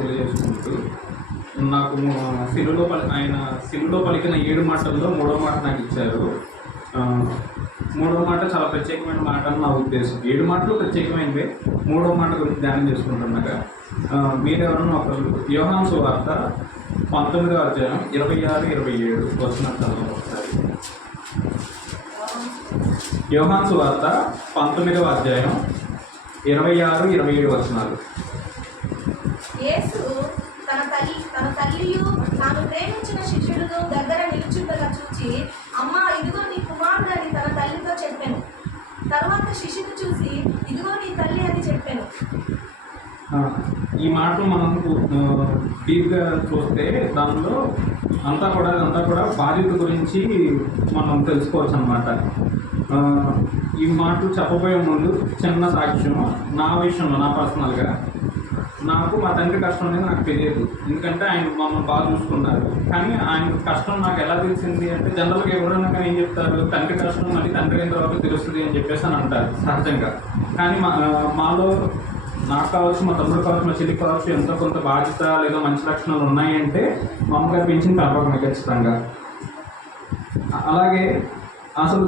తెలియజేసుకుంటూ నాకు ఆయన సిలువలో పలికిన 7 మాటల్లో 3వ మాట నాకు ఇచ్చారు. 3వ మాట చాలా ప్రత్యేకమైన మాట అని నా ఉద్దేశం. 7 మాటలు ప్రత్యేకమైనవే. 3వ మాట గురించి ధ్యానం చేసుకుంటున్నాగా మీరెవరన్నా ఒకరు యోహాను సువార్త 19వ అధ్యాయం 26-27 వచనాలు ఒకసారి. యోహాను సువార్త 19వ అధ్యాయం 26-27 వచనాలు. యేసు తన తల్లియు తాను ప్రేమించిన శిష్యుడును దగ్గర నిలుచుండగా చూచి, అమ్మా, ఇదిగో నీ కుమారుడు అని తన తల్లితో చెప్పాను. తర్వాత శిష్యుడు చూసి, ఇదిగో నీ తల్లి అని చెప్పాను. ఈ మాటలు మనం డీప్గా చూస్తే దానిలో అంతా కూడా బాధ్యత గురించి మనం తెలుసుకోవచ్చు అన్నమాట. ఈ మాటలు చెప్పబోయే ముందు చిన్న సాక్ష్యం. నా విషయంలో, నా పర్సనల్గా నాకు మా తండ్రి కష్టం అనేది నాకు తెలియదు. ఎందుకంటే ఆయన మమ్మల్ని బాగా చూసుకున్నారు. కానీ ఆయన కష్టం నాకు ఎలా తెలిసింది అంటే, జనరల్గా ఎవరైనా కానీ ఏం చెప్తారు, తండ్రి కష్టం మళ్ళీ తండ్రి అయిన తర్వాత తెలుస్తుంది అని చెప్పేసి అని అంటారు సహజంగా. కానీ మాలో నాకు కావచ్చు, మా తమ్ముడు కావచ్చు, మా చెల్లి కావచ్చు ఎంతో కొంత బాధ్యత లేదా మంచి లక్షణాలు ఉన్నాయంటే మా అమ్మగారు పెంచిన పెంపకమే ఖచ్చితంగా. అలాగే అసలు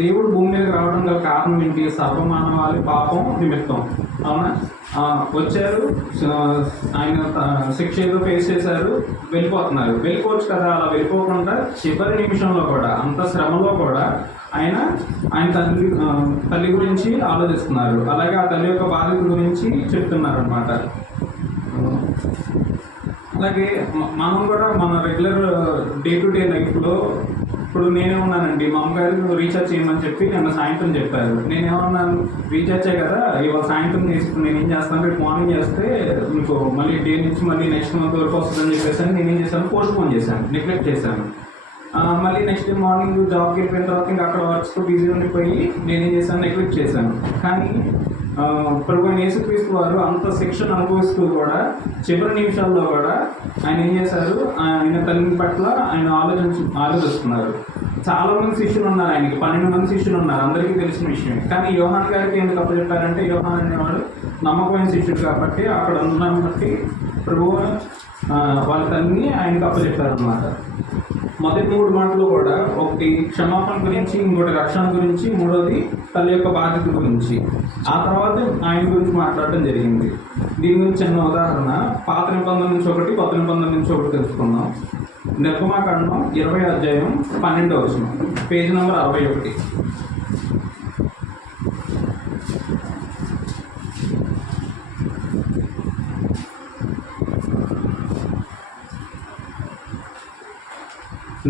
దేవుడు భూమి మీదకి రావడం గల కారణం ఏంటి? సర్వమానవాళి పాపం నిమిత్తం. అవునా? వచ్చారు, ఆయన శిక్ష ఏదో ఫేస్ చేశారు, వెళ్ళిపోవచ్చు కదా. అలా వెళ్ళిపోకుండా చివరి నిమిషంలో కూడా, అంత శ్రమలో కూడా ఆయన తల్లి గురించి ఆలోచిస్తున్నారు. అలాగే ఆ తల్లి యొక్క బాధ్యత గురించి చెప్తున్నారు అన్నమాట. అలాగే మనం కూడా మన రెగ్యులర్ డే టు డే లైఫ్లో ఇప్పుడు నేనే ఉన్నానండి, మా అమ్మగారు రీఛార్జ్ చేయమని చెప్పి నిన్న సాయంత్రం చెప్పారు. నేనేమన్నాను, రీఛార్జ్ కదా ఇవాళ సాయంత్రం తీసుకుని నేనేం చేస్తాను, రేపు మార్నింగ్ చేస్తే మీకు మళ్ళీ డే నుంచి మళ్ళీ నెక్స్ట్ మంత్ వరకు వస్తుందని చెప్పేసి నేనేం చేశాను, పోస్ట్ పోన్ చేశాను, నెగ్లెక్ట్ చేశాను. మళ్ళీ నెక్స్ట్ డే మార్నింగ్ జాబ్కి వెళ్ళిపోయిన తర్వాత ఇంకా అక్కడ వర్క్స్తో బిజీ ఉండిపోయి నేనేం చేశాను, నెగ్లెక్ట్ చేశాను. కానీ ప్రభువైన యేసుక్రీస్తు వారు అంత శిక్షణ అనుభవిస్తూ కూడా చివరి నిమిషాల్లో కూడా ఆయన ఏం చేశారు, ఆయన తల్లి పట్ల ఆయన ఆలోచిస్తున్నారు. చాలా మంది శిష్యులు ఉన్నారు, ఆయనకి 12 మంది శిష్యులు ఉన్నారు, అందరికీ తెలిసిన విషయం. కానీ యోహాన్ గారికి ఎందుకు అప్పచెప్పారంటే, యోహాన్ అనేవాడు నమ్మకమైన శిష్యుడు కాబట్టి అక్కడ ఉన్నాను బట్టి ప్రభువు వాళ్ళ తల్లిని ఆయనకు అప్పచెప్పారన్నమాట. మొదటి 3 మాటలు కూడా, ఒకటి క్షమాపణ గురించి, ఇంకోటి రక్షణ గురించి, మూడోది తల్లి యొక్క బాధ్యత గురించి. ఆ తర్వాత ఆయన గురించి మాట్లాడటం జరిగింది. దీని గురించి చిన్న ఉదాహరణ, పాత నిబంధన నుంచి ఒకటి, కొత్త నిబంధన నుంచి ఒకటి తెలుసుకుందాం. నిర్గమాకాండం 20వ అధ్యాయం 12వ వచనం, పేజీ నెంబర్ 61.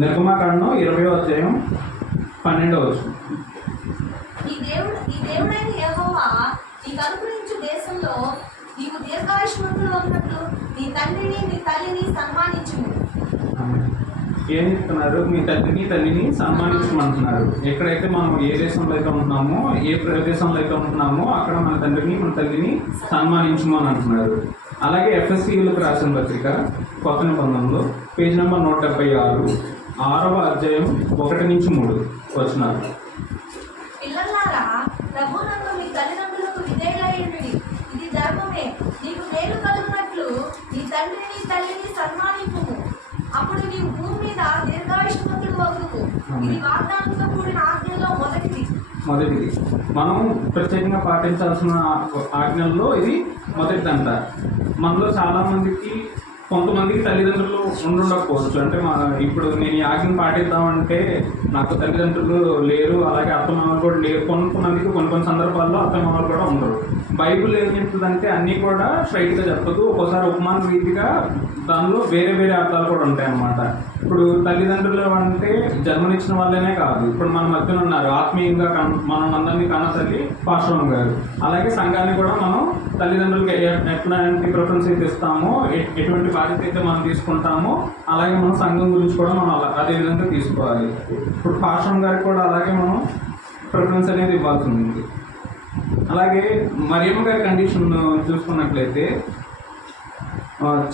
నిర్గమాకాండం 20వ అధ్యాయం 12వ వచనం. ఈ దేవుడైన యెహోవా నీకు అనుగ్రహించు దేశంలో నీవు దీర్ఘాయుష్మంతుడు ఉన్నట్టు నీ తండ్రిని నీ తల్లిని సన్మానించుము. ఏం చెప్తున్నారు? మీ తల్లిని సన్మానించమంటున్నారు. ఎక్కడైతే మనం ఏ దేశంలో అయితే ఉంటున్నామో, ఏ ప్రదేశంలో అయితే ఉంటున్నామో అక్కడ మన తండ్రిని మన తల్లిని సన్మానించమని అంటున్నారు. అలాగే ఎఫ్ఎస్సీలకు రాసిన పత్రిక కొత్త నిబంధనలో పేజ్ నెంబర్ 176, 6వ అధ్యాయం 1-3 వచనాలు. పిల్లలారా, ప్రభువునందు మీ తల్లిదండ్రులకు విధేయులైయుండుడి, ఇది ధర్మమే. నీకు మేలు కలుగునట్లు నీ తండ్రిని తల్లిని సన్మానింపుము, అప్పుడు నీవు భూమి మీద దీర్ఘాయుష్మంతుడు వగుదువు. ఇది వాగ్దానంతో కూడిన ఆజ్ఞల్లో మొదటిది. మనం ప్రత్యేకంగా పాటించాల్సిన ఆజ్ఞల్లో ఇది మొదటిదంట. మనలో కొంతమందికి తల్లిదండ్రులు ఉండకపోవచ్చు. అంటే ఇప్పుడు నేను ఈ ఆజ్ఞను పాటిద్దామంటే నాకు తల్లిదండ్రులు లేరు, అలాగే అత్తమామలు కూడా లేరు. కొంతమందికి కొన్ని సందర్భాల్లో అత్తమామలు కూడా ఉండరు. బైబిల్ ఏం చెప్తుందంటే అన్నీ కూడా స్ట్రైట్గా చెప్పదు. ఒక్కోసారి ఉపమాన రీతిగా దానిలో వేరే అర్థాలు కూడా ఉంటాయి అన్నమాట. ఇప్పుడు తల్లిదండ్రులు అంటే జన్మనిచ్చిన వాళ్ళనే కాదు, ఇప్పుడు మన మధ్యన ఉన్నారు ఆత్మీయంగా మనం అందరినీ కన్న తల్లి పాశ్రమం గారు. అలాగే సంఘాన్ని కూడా మనం తల్లిదండ్రులకి ఎట్లాంటి ప్రిఫరెన్స్ అయితే ఇస్తామో, ఎటువంటి బాధ్యత అయితే మనం తీసుకుంటామో, అలాగే మనం సంఘం గురించి కూడా మనం అదే విధంగా తీసుకోవాలి. ఇప్పుడు పాశ్రమం గారికి కూడా అలాగే మనం ప్రిఫరెన్స్ అనేది ఇవ్వాల్సి ఉంది. అలాగే మరియమ్మ గారి కండిషన్ చూసుకున్నట్లయితే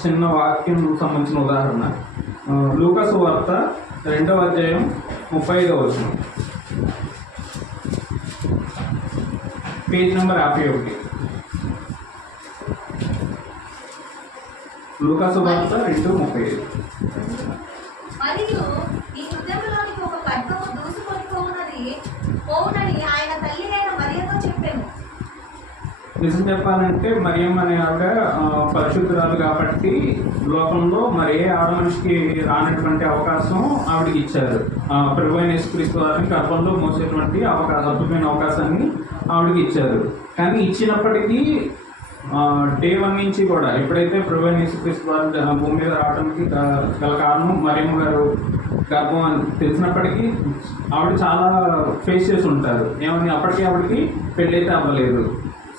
చిన్న వాక్యం సంబంధించిన ఉదాహరణ, లూకా సువార్త 2వ అధ్యాయం 35వ వచనం, పేజ్ నెంబర్ 51. లూకాసు వార్త 2:35. మరియు ఈ హృదయంలోనికి ఒక ఖడ్గము దూసుకొని పోవునని ఆయన తల్లి అయిన మరియతో చెప్పాను. నిజం చెప్పాలంటే మరియమ్మ అనే ఆవిడ పరిశుద్ధురాలు కాబట్టి లోకంలో మరి ఏ ఆడ మనిషికి రానటువంటి అవకాశం ఆవిడకి ఇచ్చారు. ప్రభువైన యేసుక్రీస్తు వారిని గర్భంలో మోసేటువంటి అద్భుతమైన అవకాశాన్ని ఆవిడకి ఇచ్చారు. కానీ ఇచ్చినప్పటికీ డే 1 నుంచి కూడా ఎప్పుడైతే ప్రభువైన యేసుక్రీస్తు వారి భూమి మీద రావడానికి గల కారణం మరియమ్మ గారు గర్భం అని తెలిసినప్పటికీ ఆవిడ చాలా ఫేస్ చేసి ఉంటారు. ఏమని అప్పటికీ ఆవిడకి పెళ్ళైతే అవ్వలేదు.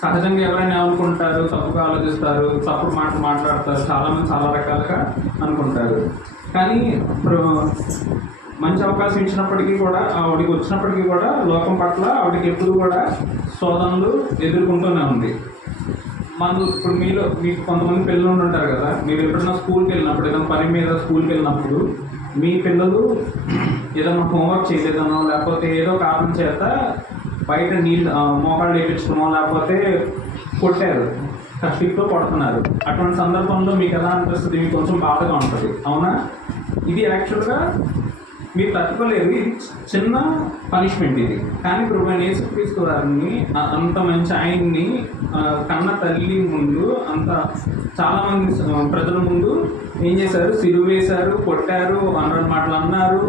సహజంగా ఎవరైనా ఏమనుకుంటారు, తప్పుగా ఆలోచిస్తారు, తప్పుడు మాట్లాడతారు, చాలామంది చాలా రకాలుగా అనుకుంటారు. కానీ మంచి అవకాశం ఇచ్చినప్పటికీ కూడా ఆవిడకి వచ్చినప్పటికీ కూడా లోకం పట్ల ఆవిడకి ఎప్పుడు కూడా శోధనలు ఎదుర్కొంటూనే ఉంది. ఇప్పుడు మీకు కొంతమంది పిల్లలు ఉంటారు కదా, మీరు ఎప్పుడైనా స్కూల్కి వెళ్ళినప్పుడు ఏదైనా పని మీద స్కూల్కి వెళ్ళినప్పుడు మీ పిల్లలు ఏదైనా హోంవర్క్ చేయలేదనో లేకపోతే ఏదో కారణం చేత బయట మోకాళ్ళు వేయించుకున్నాం లేకపోతే కొట్టారు, స్టిక్తో కొడుతున్నారు. అటువంటి సందర్భంలో మీకు ఎలా అనిపిస్తుంది? మీకు కొంచెం బాధగా ఉంటుంది, అవునా? ఇది యాక్చువల్గా మీరు తట్టుకోలేదు, ఇది చిన్న పనిష్మెంట్ ఇది. కానీ ప్రభువైన యేసుక్రీస్తు వారిని అంత మంచి ఆయన్ని కన్న తల్లి ముందు చాలామంది ప్రజల ముందు ఏం చేశారు? సిలువ వేశారు, కొట్టారు, అనరాని మాటలు అన్నారు,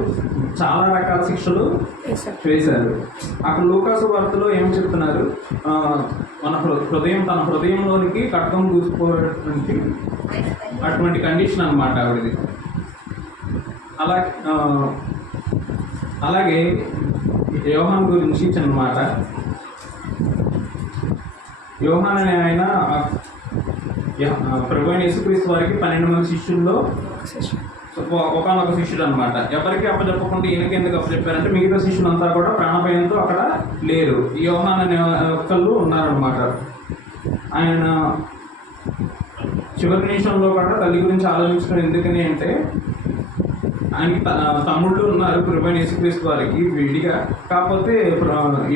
చాలా రకాల శిక్షలు వేశారు. అక్కడ లూకాసు వార్తలో ఏం చెప్తున్నారు? తన హృదయంలోనికి ఖడ్గం దూసుకోవడానికి అటువంటి కండిషన్ అన్నమాట ఆవిడది. అలాగే యోహాన్ గురించి చిన్న మాట. యోహాన్ అనే ఆయన ప్రభువైన యేసుక్రీస్తు వారికి 12 మంది శిష్యుల్లో ఒకనొక శిష్యుడు అనమాట. ఎవరికి అప్పచెప్పకుండా ఈయనకి ఎందుకు అప్పచెప్పారంటే మిగతా శిష్యులంతా కూడా ప్రాణభయంతో అక్కడ లేరు. ఈ యోహాన్ అనే ఒక్కళ్ళు ఉన్నారనమాట. ఆయన చివరి నిమిషంలో కూడా తల్లి గురించి ఆలోచించడం ఎందుకని అంటే ఆయనకి తమ్ముళ్ళు ఉన్నారు ప్రభువైన యేసుక్రీస్తు వారికి విడిగా. కాకపోతే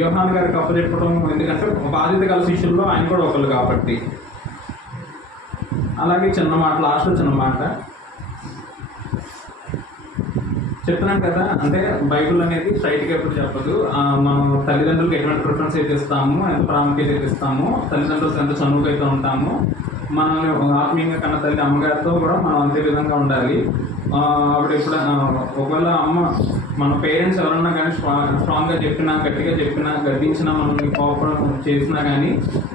యోహాన్ గారికి అప్పచెప్పడం ఎందుకంటే బాధ్యత గల శిష్యుల్లో ఆయన కూడా ఒకళ్ళు కాబట్టి. అలాగే చిన్న మాట, లాస్ట్లో చిన్న మాట చెప్తున్నాను కదా, అంటే బైబిల్ అనేది స్ట్రైట్గా ఎప్పుడు చెప్పదు. మనం తల్లిదండ్రులకు ఎటువంటి ప్రిఫరెన్స్ అయితే ఇస్తామో, ఎంత ప్రాముఖ్యత అయితే ఇస్తామో, తల్లిదండ్రులకు ఎంత చనువుగా అయితే ఉంటామో, మనల్ని ఆత్మీయంగా కన్న తల్లి అమ్మగారితో కూడా మనం అంతే విధంగా ఉండాలి. ఆవిడ ఇప్పుడు ఒకవేళ మన పేరెంట్స్ ఎవరన్నా కానీ స్ట్రాంగ్గా చెప్పినా, గట్టిగా చెప్పినా, గద్దించినా, మనల్ని కోపం చేసినా కానీ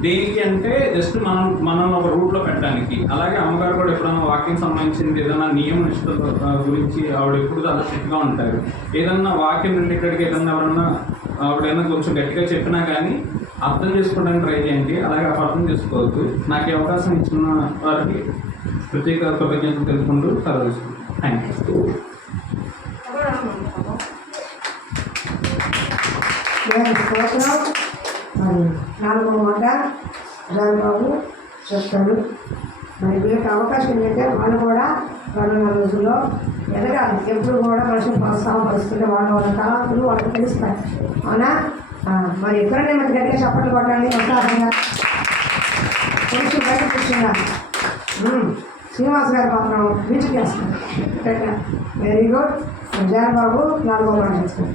దేనికి అంటే జస్ట్ మనల్ని ఒక రూట్లో పెట్టడానికి. అలాగే అమ్మగారు కూడా ఎప్పుడైనా వాక్యం సంబంధించింది ఏదైనా నియమ నిష్ఠల గురించి ఆవిడ ఎప్పుడు చాలా స్ట్రిక్ట్గా ఉంటారు. ఏదన్నా వాక్యం రిలేటెడ్గా ఏదన్నా ఆవిడైనా కొంచెం గట్టిగా చెప్పినా కానీ అర్థం చేసుకోవడానికి ట్రై చేయండి. అలాగే అర్థం చేసుకోవద్దు. నాకు ఈ అవకాశం ఇచ్చిన వారికి ప్రత్యేక కృతజ్ఞతలు తెలుసుకుంటూ సెలవు. Thank you. మరి 4వ మాట రాజబాబు చెప్తాడు. మరి వీళ్ళకి అవకాశం ఏంటంటే వాళ్ళు కూడా రానున్న రోజుల్లో ఎదగాలి. ఎప్పుడు కూడా మనుషులు ప్రోత్సాహపరుస్తుంటే వాళ్ళ తలాంతులు వాళ్ళకి తెలుస్తాయి, అవునా? మరి ఎక్కడైనా మంచి గట్టిగా చప్పట్లు కొట్టాలి ఉత్సాహంగా. కొంచెం బయట కూర్చున్నారు. శ్రీనివాస్ గారు మాత్రం బీచ్కి వేస్తారు. Very good. జయబాబు 4వ మాట చేస్తారు.